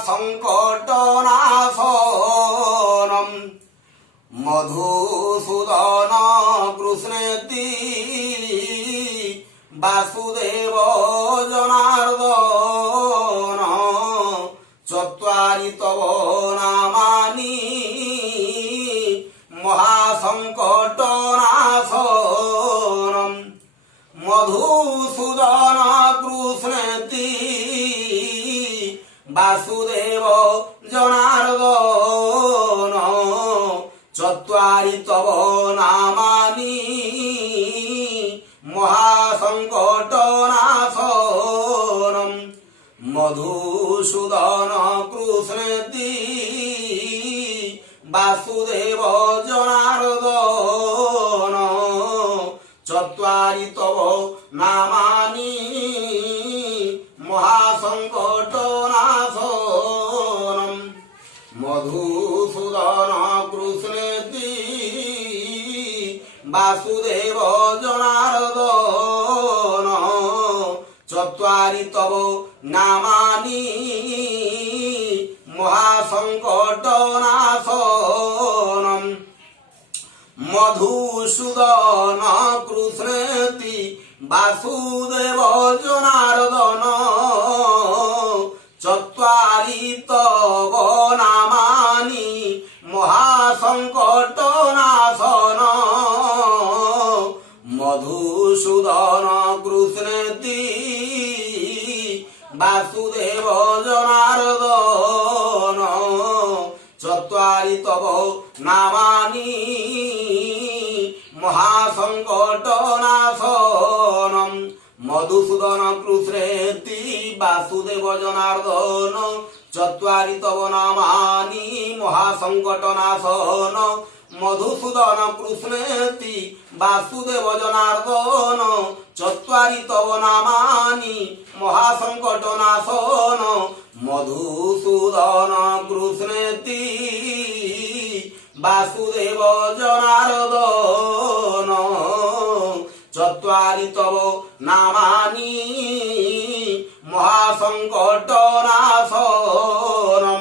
সংকটনাশনম মধুসূদন কৃষ্ণেতি বাসুদেব জনার্দন চত্বারি তব নামানি মহাসংকটনাশনম মধুসূদন কৃষ্ণেতি বাসুদেব জনার্দন চত্বারি তব নামানি মহাসংকটনাশনম মধুসূদন কৃষ্ণেতি বাসুদেব জনার্দন চত্বারি তব নামানি মহাসংকটনাশনম মধুসূদন কৃষ্ণেতি বাসুদেব জনার্দন চত্বারি তব নামানি মহাসংকটনাশনম মধুসূদন কৃষ্ণেতি বাসুদেব জনার্দন চত্বারি তব নামানি মহাসংকটনাশন মধুসূদন কৃষ্ণেতি বাসুদেব জনার্দন চত্বারি তব নামানি মহাসংকটনাশনম মধুসূদন কৃষ্ণেতি বাসুদেব জনার্দন চত্বারি তব নামানি মহাসংকটনাশন মধুসূদন কৃষ্ণেতি বাসুদেব জনার্দন চত্বারি তব নামানি মহাসংকটনাশন মধুসূদন কৃষ্ণেতি বাসুদেব জনার্দন চত্বারি তব নামানি মহাসংকটনাশন